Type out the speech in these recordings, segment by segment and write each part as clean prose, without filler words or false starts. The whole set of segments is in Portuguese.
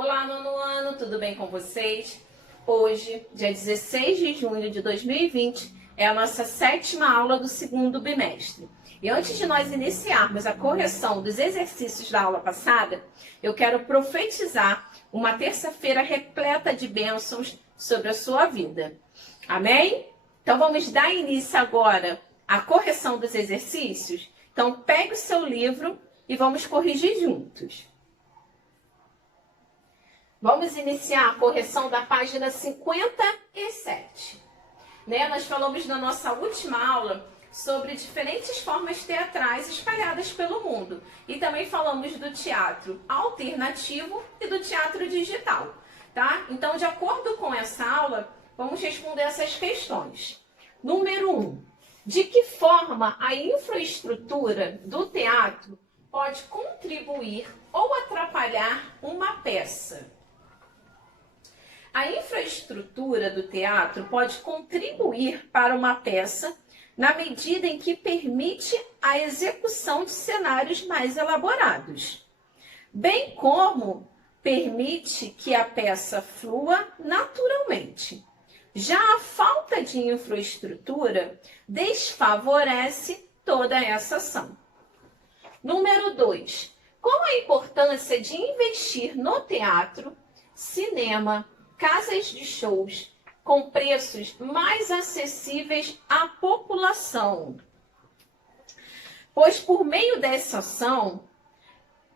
Olá, nono ano, tudo bem com vocês? Hoje, dia 16 de junho de 2020, é a nossa 7ª aula do segundo bimestre. E antes de nós iniciarmos a correção dos exercícios da aula passada, eu quero profetizar uma terça-feira repleta de bênçãos sobre a sua vida. Amém? Então vamos dar início agora à correção dos exercícios? Então pegue o seu livro e vamos corrigir juntos. Vamos iniciar a correção da página 57. Nós falamos na nossa última aula sobre diferentes formas teatrais espalhadas pelo mundo. E também falamos do teatro alternativo e do teatro digital. Tá? Então, de acordo com essa aula, vamos responder essas questões. Número 1. De que forma a infraestrutura do teatro pode contribuir ou atrapalhar uma peça? A infraestrutura do teatro pode contribuir para uma peça na medida em que permite a execução de cenários mais elaborados, bem como permite que a peça flua naturalmente. Já a falta de infraestrutura desfavorece toda essa ação. Número 2. Qual a importância de investir no teatro, cinema, casas de shows com preços mais acessíveis à população? Pois por meio dessa ação,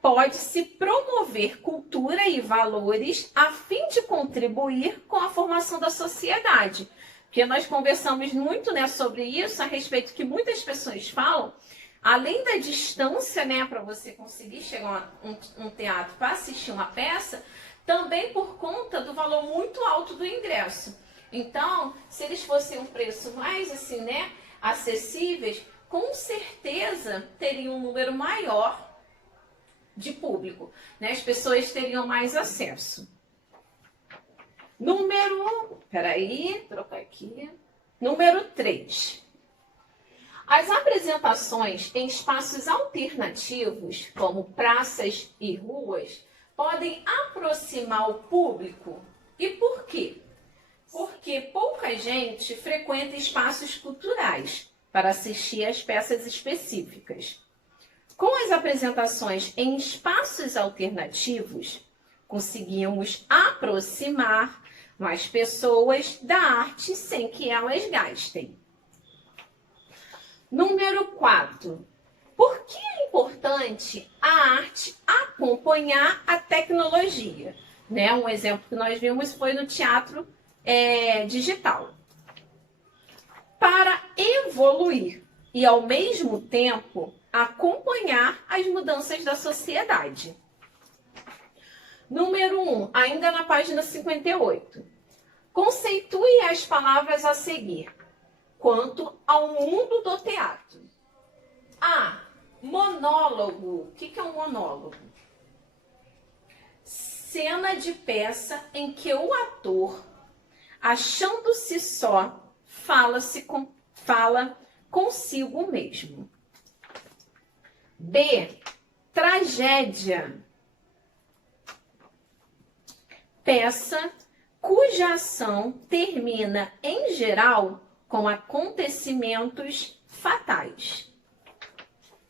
pode-se promover cultura e valores a fim de contribuir com a formação da sociedade. Porque nós conversamos muito, sobre isso, a respeito que muitas pessoas falam, além da distância, para você conseguir chegar a um teatro para assistir uma peça, também por conta do valor muito alto do ingresso. Então, se eles fossem um preço mais acessíveis, com certeza teriam um número maior de público. As pessoas teriam mais acesso. Número 3. As apresentações em espaços alternativos, como praças e ruas, podem aproximar o público. E por quê? Porque pouca gente frequenta espaços culturais para assistir às peças específicas. Com as apresentações em espaços alternativos, conseguimos aproximar mais pessoas da arte sem que elas gastem. Número 4. Por que é importante a arte acompanhar a tecnologia? Um exemplo que nós vimos foi no teatro digital. Para evoluir e, ao mesmo tempo, acompanhar as mudanças da sociedade. Número 1, ainda na página 58. Conceitue as palavras a seguir quanto ao mundo do teatro. A. Monólogo. O que é um monólogo? Cena de peça em que o ator, achando-se só, fala consigo mesmo. B. Tragédia. Peça cuja ação termina, em geral, com acontecimentos fatais.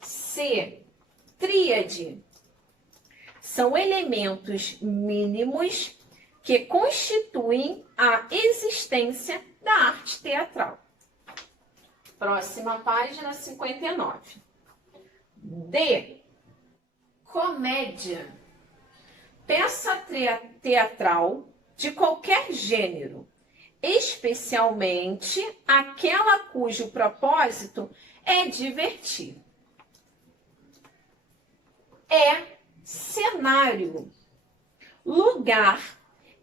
C. Tríade. São elementos mínimos que constituem a existência da arte teatral. Próxima página, 59. D. Comédia. Peça teatral de qualquer gênero, especialmente aquela cujo propósito é divertir. É cenário, lugar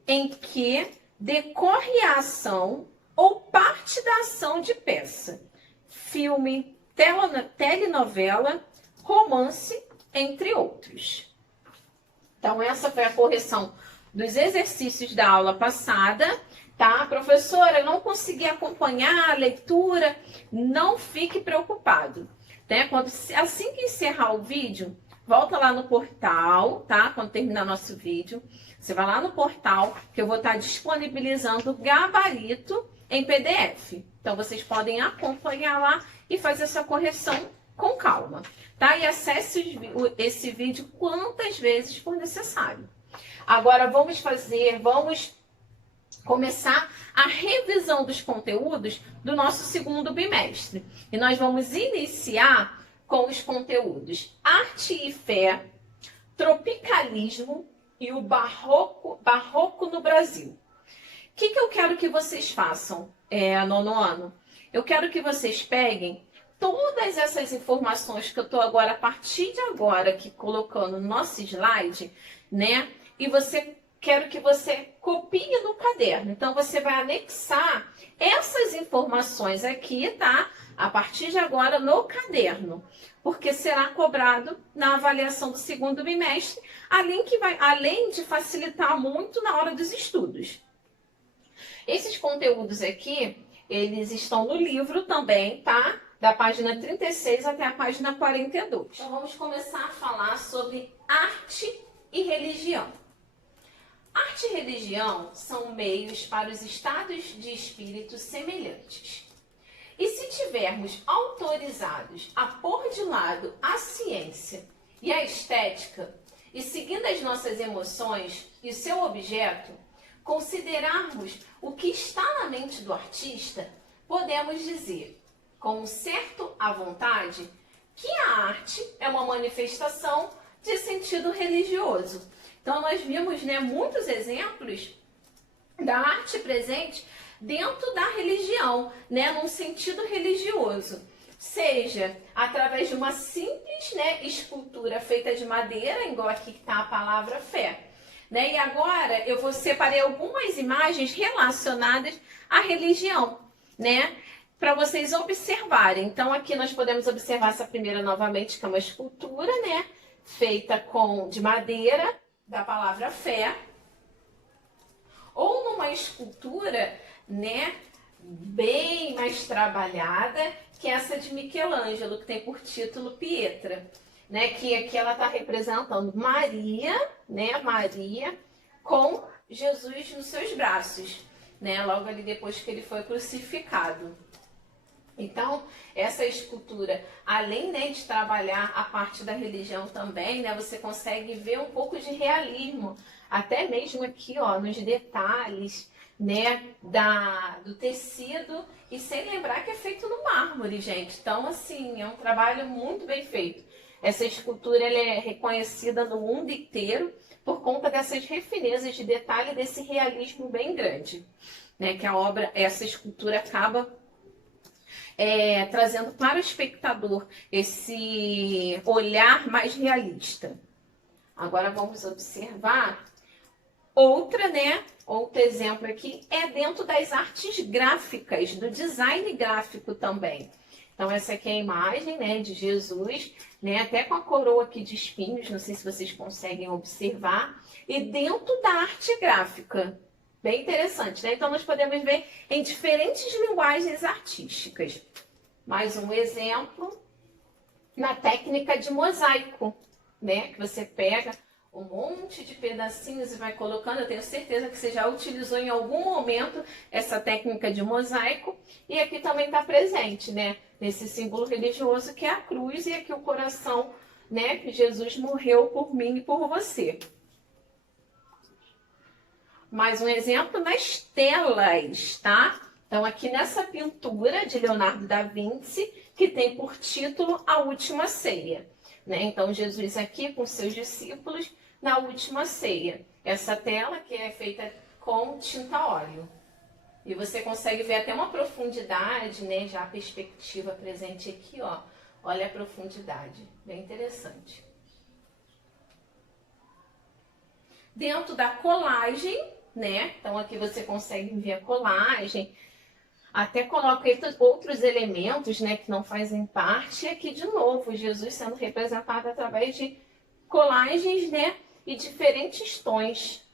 em que decorre a ação ou parte da ação de peça, filme, telenovela, romance, entre outros. Então, essa foi a correção dos exercícios da aula passada, tá? Professora, eu não consegui acompanhar a leitura, não fique preocupado. Assim que encerrar o vídeo, volta lá no portal, tá? Quando terminar nosso vídeo, você vai lá no portal que eu vou estar disponibilizando o gabarito em PDF. Então, vocês podem acompanhar lá e fazer essa correção com calma, tá? E acesse esse vídeo quantas vezes for necessário. Agora, vamos começar a revisão dos conteúdos do nosso segundo bimestre. E nós vamos iniciar com os conteúdos Arte e Fé, Tropicalismo e o Barroco no Brasil. O que eu quero que vocês façam, nono ano? Eu quero que vocês peguem todas essas informações que eu estou agora, a partir de agora, aqui colocando no nosso slide, né? E quero que você copie no caderno. Então, você vai anexar essas informações aqui, tá? A partir de agora, no caderno. Porque será cobrado na avaliação do segundo bimestre, além de facilitar muito na hora dos estudos. Esses conteúdos aqui, eles estão no livro também, tá? Da página 36 até a página 42. Então, vamos começar a falar sobre arte e religião. Arte e religião são meios para os estados de espírito semelhantes. E se tivermos autorizados a pôr de lado a ciência e a estética, e seguindo as nossas emoções e seu objeto, considerarmos o que está na mente do artista, podemos dizer, com um certo à vontade, que a arte é uma manifestação de sentido religioso. Então, nós vimos, né, muitos exemplos da arte presente dentro da religião, né, num sentido religioso. Seja através de uma simples, né, escultura feita de madeira, igual aqui que está a palavra fé. Né? E agora eu separei algumas imagens relacionadas à religião, né, para vocês observarem. Então, aqui nós podemos observar essa primeira novamente, que é uma escultura, né, feita de madeira, da palavra fé, ou numa escultura, né, bem mais trabalhada, que é essa de Michelangelo, que tem por título Pietra, né, que aqui ela está representando Maria, né, Maria com Jesus nos seus braços, né, logo ali depois que ele foi crucificado. Então, essa escultura, além, né, de trabalhar a parte da religião também, né, você consegue ver um pouco de realismo, até mesmo aqui, ó, nos detalhes, né, do tecido, e sem lembrar que é feito no mármore, gente. Então, assim, é um trabalho muito bem feito. Essa escultura ela é reconhecida no mundo inteiro por conta dessas refinezas de detalhe, desse realismo bem grande, né, que essa escultura acaba trazendo para o espectador esse olhar mais realista. Agora vamos observar outro exemplo aqui, é dentro das artes gráficas, do design gráfico também. Então, essa aqui é a imagem, né, de Jesus, né, até com a coroa aqui de espinhos, não sei se vocês conseguem observar, e dentro da arte gráfica. Bem interessante, né? Então, nós podemos ver em diferentes linguagens artísticas. Mais um exemplo na técnica de mosaico, né? Que você pega um monte de pedacinhos e vai colocando. Eu tenho certeza que você já utilizou em algum momento essa técnica de mosaico. E aqui também está presente, né? Nesse símbolo religioso que é a cruz e aqui o coração, né? Que Jesus morreu por mim e por você. Mais um exemplo nas telas, tá? Então, aqui nessa pintura de Leonardo da Vinci, que tem por título A Última Ceia, né? Então, Jesus aqui com seus discípulos na última ceia. Essa tela que é feita com tinta óleo. E você consegue ver até uma profundidade, né? Já a perspectiva presente aqui, ó. Olha a profundidade, bem interessante. Dentro da colagem, né? Então aqui você consegue ver a colagem. Até coloco outros elementos, né, que não fazem parte. E aqui de novo, Jesus sendo representado através de colagens, né, e diferentes tons,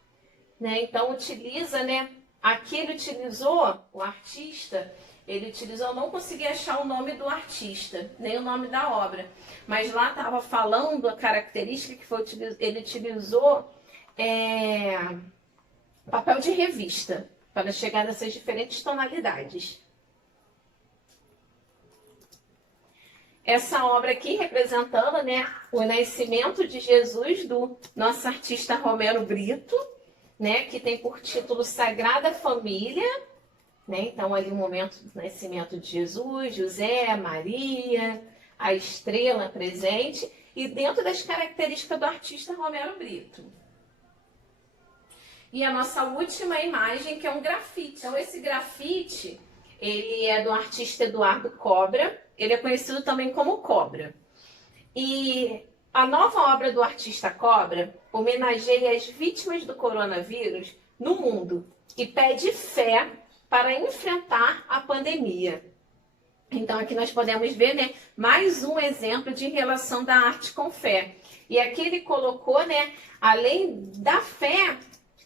né? Então utiliza, né? Aqui ele utilizou, o artista, ele utilizou, eu não consegui achar o nome do artista, nem o nome da obra, mas lá estava falando a característica que foi, ele utilizou papel de revista para chegar nessas diferentes tonalidades. Essa obra aqui representando, né, o nascimento de Jesus do nosso artista Romero Brito, né, que tem por título Sagrada Família, né? Então ali o momento do nascimento de Jesus, José, Maria, a estrela presente e dentro das características do artista Romero Brito. E a nossa última imagem, que é um grafite. Então esse grafite, ele é do artista Eduardo Cobra, ele é conhecido também como Cobra. E a nova obra do artista Cobra homenageia as vítimas do coronavírus no mundo e pede fé para enfrentar a pandemia. Então aqui nós podemos ver, né, mais um exemplo de relação da arte com fé. E aqui ele colocou, né, além da fé,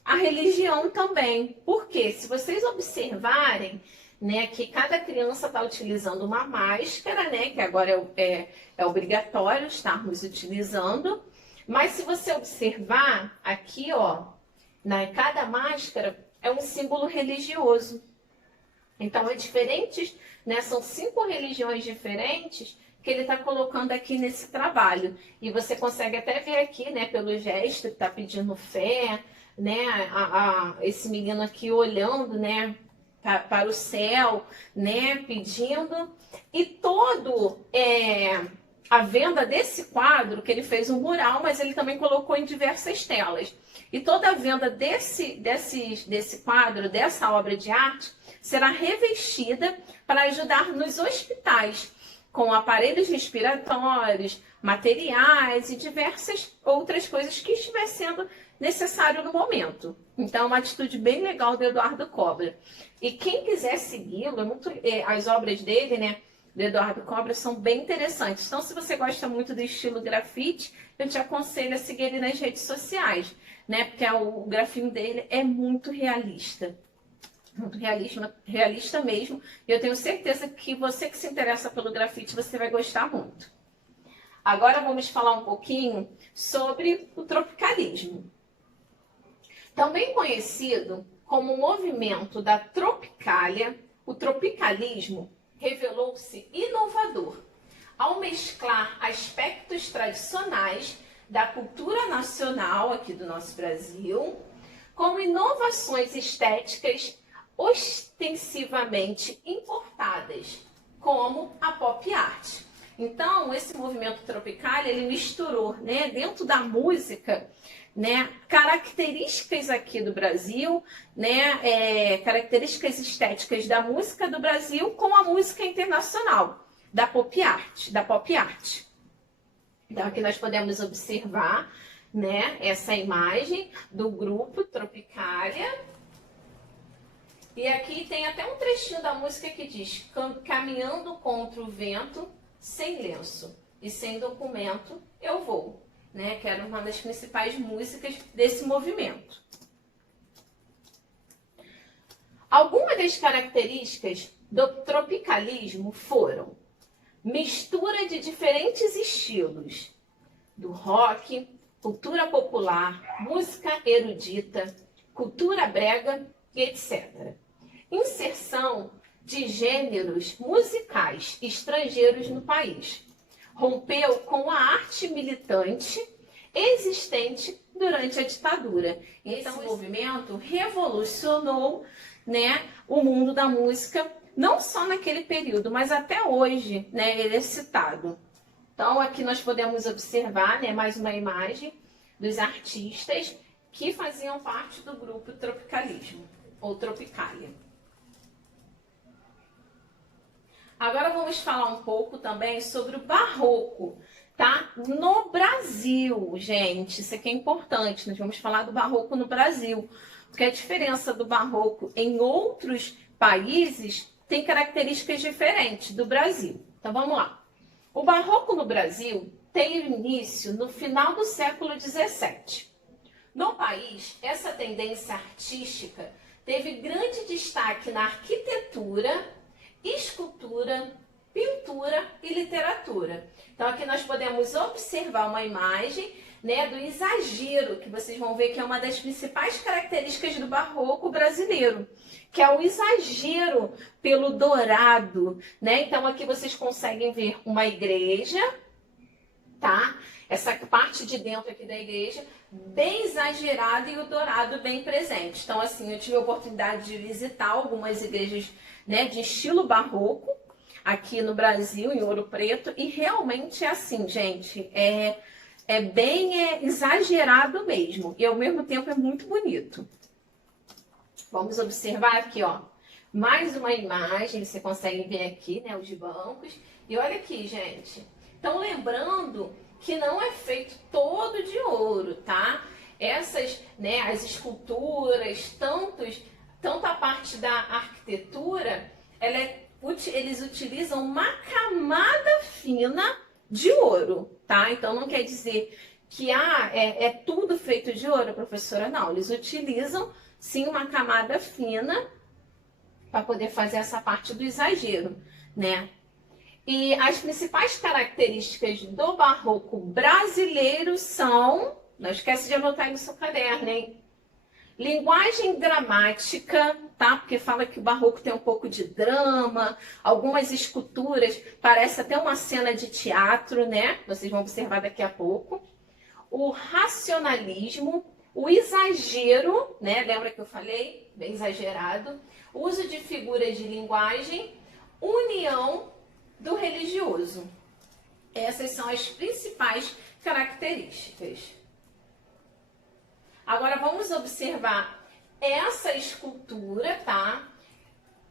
a religião também. Porque se vocês observarem, né, que cada criança está utilizando uma máscara, né, que agora é obrigatório estarmos utilizando. Mas se você observar aqui, ó, cada máscara é um símbolo religioso. Então é diferentes, né, são 5 religiões diferentes que ele está colocando aqui nesse trabalho. E você consegue até ver aqui, né, pelo gesto, que está pedindo fé, né, esse menino aqui olhando, né, para o céu, né, pedindo. E todo a venda desse quadro, que ele fez um mural, mas ele também colocou em diversas telas. E toda a venda desse quadro, dessa obra de arte, será revestida para ajudar nos hospitais, com aparelhos respiratórios, materiais e diversas outras coisas que estiver sendo necessário no momento. Então, uma atitude bem legal do Eduardo Cobra. E quem quiser segui-lo, as obras dele, né, do Eduardo Cobra, são bem interessantes. Então, se você gosta muito do estilo grafite, eu te aconselho a seguir ele nas redes sociais, né, porque o grafinho dele é muito realista. Muito realista mesmo. E eu tenho certeza que você que se interessa pelo grafite, você vai gostar muito. Agora vamos falar um pouquinho sobre o tropicalismo. Também conhecido como movimento da Tropicália, o tropicalismo revelou-se inovador ao mesclar aspectos tradicionais da cultura nacional aqui do nosso Brasil com inovações estéticas ostensivamente importadas, como a pop art. Então, esse movimento tropical, ele misturou, né, dentro da música, né, características aqui do Brasil, né, características estéticas da música do Brasil com a música internacional, da pop art. Então, aqui nós podemos observar, né, essa imagem do grupo Tropicália. E aqui tem até um trechinho da música que diz: caminhando contra o vento, sem lenço e sem documento, eu vou. Né? Que era uma das principais músicas desse movimento. Algumas das características do tropicalismo foram mistura de diferentes estilos, do rock, cultura popular, música erudita, cultura brega e etc. Inserção de gêneros musicais estrangeiros no país. Rompeu com a arte militante existente durante a ditadura. Então, esse movimento revolucionou, né, o mundo da música, não só naquele período, mas até hoje, né, ele é citado. Então, aqui nós podemos observar, né, mais uma imagem dos artistas que faziam parte do grupo Tropicalismo, ou Tropicália. Agora vamos falar um pouco também sobre o barroco, tá? No Brasil, gente, isso aqui é importante, nós vamos falar do barroco no Brasil, porque a diferença do barroco em outros países tem características diferentes do Brasil. Então vamos lá. O barroco no Brasil tem início no final do século XVII. No país, essa tendência artística teve grande destaque na arquitetura escultura, pintura e literatura. Então aqui nós podemos observar uma imagem, né, do exagero, que vocês vão ver que é uma das principais características do barroco brasileiro, que é o exagero pelo dourado, né? Então aqui vocês conseguem ver uma igreja, tá? Essa parte de dentro aqui da igreja, bem exagerada e o dourado bem presente. Então assim, eu tive a oportunidade de visitar algumas igrejas, né, de estilo barroco, aqui no Brasil, em Ouro Preto, e realmente é assim, gente, é bem exagerado mesmo, e ao mesmo tempo é muito bonito. Vamos observar aqui, ó, mais uma imagem, você consegue ver aqui, né, os bancos, e olha aqui, gente, então lembrando que não é feito todo de ouro, tá? Essas, né, as esculturas, tanto a parte da arquitetura, eles utilizam uma camada fina de ouro, tá? Então não quer dizer que é tudo feito de ouro, professora, não. Eles utilizam sim uma camada fina para poder fazer essa parte do exagero, né? E as principais características do barroco brasileiro são, não esquece de anotar aí no seu caderno, hein? Linguagem dramática, tá? Porque fala que o barroco tem um pouco de drama, algumas esculturas, parece até uma cena de teatro, né? Vocês vão observar daqui a pouco. O racionalismo, o exagero, né? Lembra que eu falei? Bem exagerado. Uso de figuras de linguagem, união do religioso. Essas são as principais características. Agora vamos observar essa escultura, tá?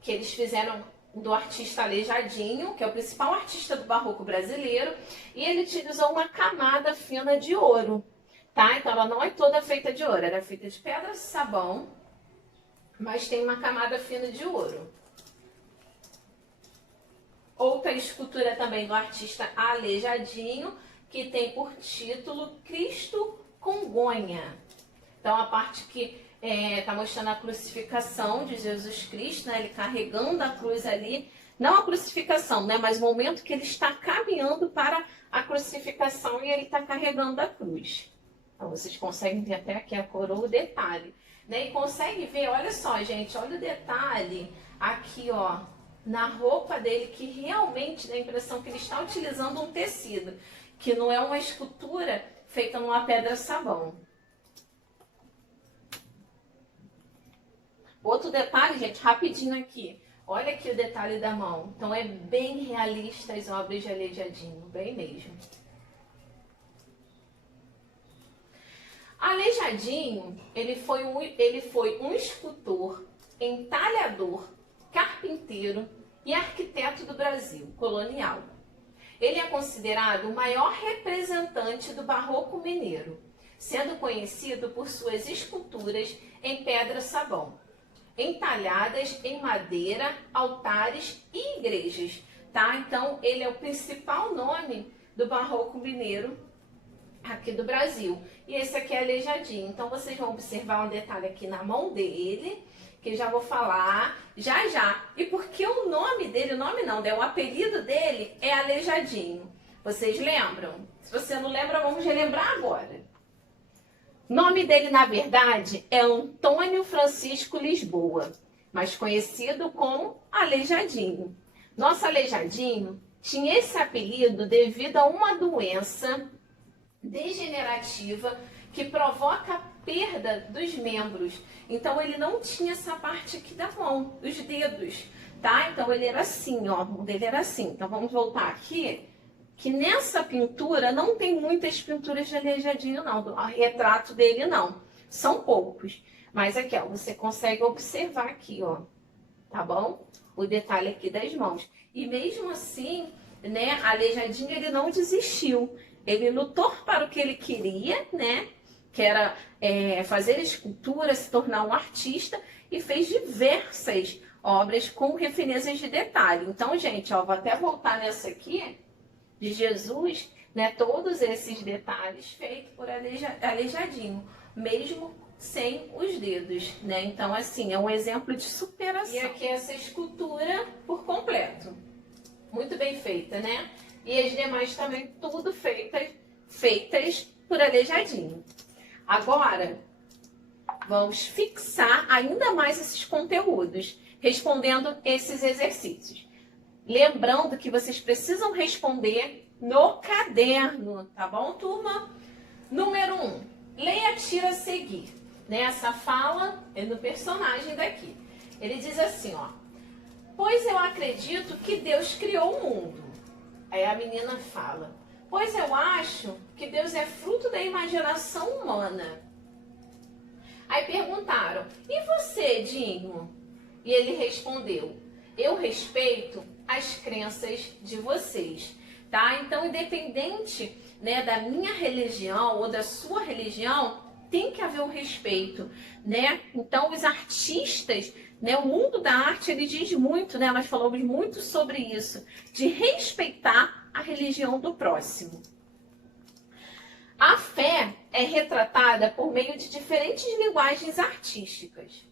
Que eles fizeram do artista Aleijadinho, que é o principal artista do barroco brasileiro, e ele utilizou uma camada fina de ouro, tá? Então ela não é toda feita de ouro, ela é feita de pedra-sabão, mas tem uma camada fina de ouro. Outra escultura também do artista Aleijadinho, que tem por título Cristo Congonha. Então a parte que está mostrando a crucificação de Jesus Cristo, né? Ele carregando a cruz ali, não a crucificação, né? Mas o momento que ele está caminhando para a crucificação e ele está carregando a cruz. Então vocês conseguem ver até aqui a coroa, o detalhe, né? E consegue ver, olha só, gente, olha o detalhe aqui, ó, na roupa dele, que realmente dá a impressão que ele está utilizando um tecido, que não é uma escultura feita numa pedra-sabão. Outro detalhe, gente, rapidinho aqui. Olha aqui o detalhe da mão. Então é bem realista as obras de Aleijadinho, bem mesmo. Aleijadinho, ele foi um escultor, entalhador, carpinteiro e arquiteto do Brasil colonial. Ele é considerado o maior representante do barroco mineiro, sendo conhecido por suas esculturas em pedra-sabão, entalhadas em madeira, altares e igrejas, tá? Então, ele é o principal nome do barroco mineiro aqui do Brasil. E esse aqui é Aleijadinho. Então, vocês vão observar um detalhe aqui na mão dele, que eu já vou falar já já. E porque o nome dele, o nome não, né? O apelido dele é Aleijadinho. Vocês lembram? Se você não lembra, vamos relembrar agora. O nome dele, na verdade, é Antônio Francisco Lisboa, mais conhecido como Aleijadinho. Nosso Aleijadinho tinha esse apelido devido a uma doença degenerativa que provoca a perda dos membros. Então, ele não tinha essa parte aqui da mão, dos dedos, tá? Então, ele era assim, ó, a mão dele era assim. Então, vamos voltar aqui. Que nessa pintura não tem muitas pinturas de Aleijadinho, não, do retrato dele, não. São poucos. Mas aqui, ó, você consegue observar aqui, ó, tá bom? O detalhe aqui das mãos. E mesmo assim, né, Aleijadinho, ele não desistiu. Ele lutou para o que ele queria, né, que era fazer escultura, se tornar um artista, e fez diversas obras com referências de detalhe. Então, gente, ó, vou até voltar nessa aqui, de Jesus, né, todos esses detalhes feitos por Aleijadinho, mesmo sem os dedos, né? Então, assim, é um exemplo de superação. E aqui essa escultura por completo. Muito bem feita, né? E as demais também tudo feitas por Aleijadinho. Agora, vamos fixar ainda mais esses conteúdos, respondendo esses exercícios. Lembrando que vocês precisam responder no caderno, tá bom, turma? Número 1, leia, tira, seguir. Essa fala é do personagem daqui. Ele diz assim, ó: pois eu acredito que Deus criou o mundo. Aí a menina fala: pois eu acho que Deus é fruto da imaginação humana. Aí perguntaram: e você, Dinho? E ele respondeu: eu respeito as crenças de vocês, tá? Então, independente, né, da minha religião ou da sua religião, tem que haver um respeito, né? Então, os artistas, né, o mundo da arte, ele diz muito, né? Nós falamos muito sobre isso, de respeitar a religião do próximo. A fé é retratada por meio de diferentes linguagens artísticas.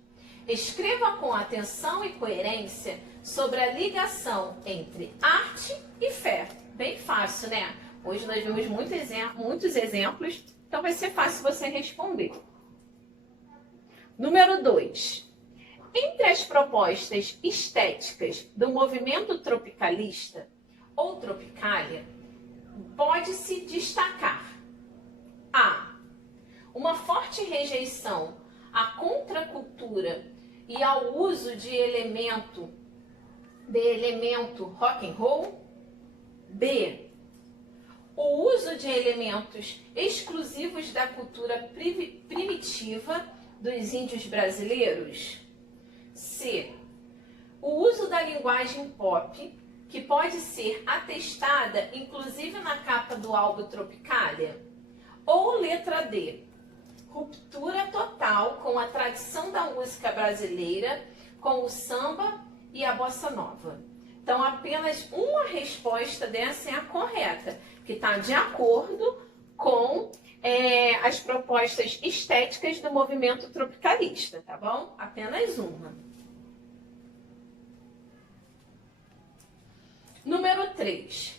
Escreva com atenção e coerência sobre a ligação entre arte e fé. Bem fácil, né? Hoje nós vimos muitos exemplos, então vai ser fácil você responder. Número 2. Entre as propostas estéticas do movimento tropicalista ou Tropicália, pode-se destacar a. uma forte rejeição à contracultura e ao uso de elemento rock and roll. B. O uso de elementos exclusivos da cultura primitiva dos índios brasileiros. C. O uso da linguagem pop, que pode ser atestada inclusive na capa do álbum Tropicália. Ou letra D. Ruptura total com a tradição da música brasileira, com o samba e a bossa nova. Então, apenas uma resposta dessa é a correta, que está de acordo com as propostas estéticas do movimento tropicalista, tá bom? Apenas uma. Número 3.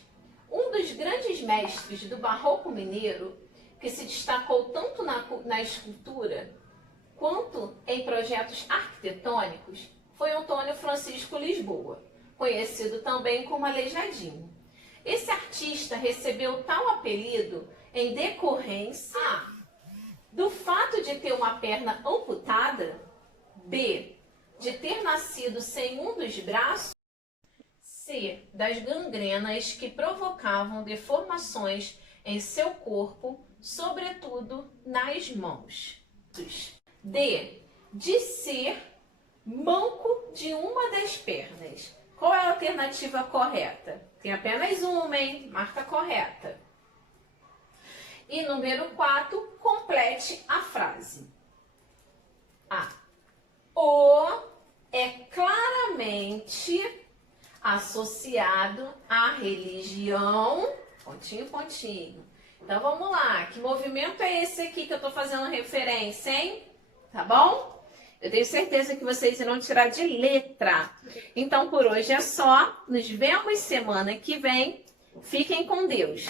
Um dos grandes mestres do barroco mineiro, que se destacou tanto na escultura quanto em projetos arquitetônicos, foi Antônio Francisco Lisboa, conhecido também como Aleijadinho. Esse artista recebeu tal apelido em decorrência A. do fato de ter uma perna amputada, B. de ter nascido sem um dos braços, C. das gangrenas que provocavam deformações em seu corpo, sobretudo nas mãos. D. de ser manco de uma das pernas. Qual é a alternativa correta? Tem apenas uma, hein? Marca correta. E número 4, complete a frase. A. O é claramente associado à religião. Pontinho, pontinho. Então vamos lá. Que movimento é esse aqui que eu tô fazendo referência, hein? Tá bom? Eu tenho certeza que vocês irão tirar de letra. Então por hoje é só. Nos vemos semana que vem. Fiquem com Deus.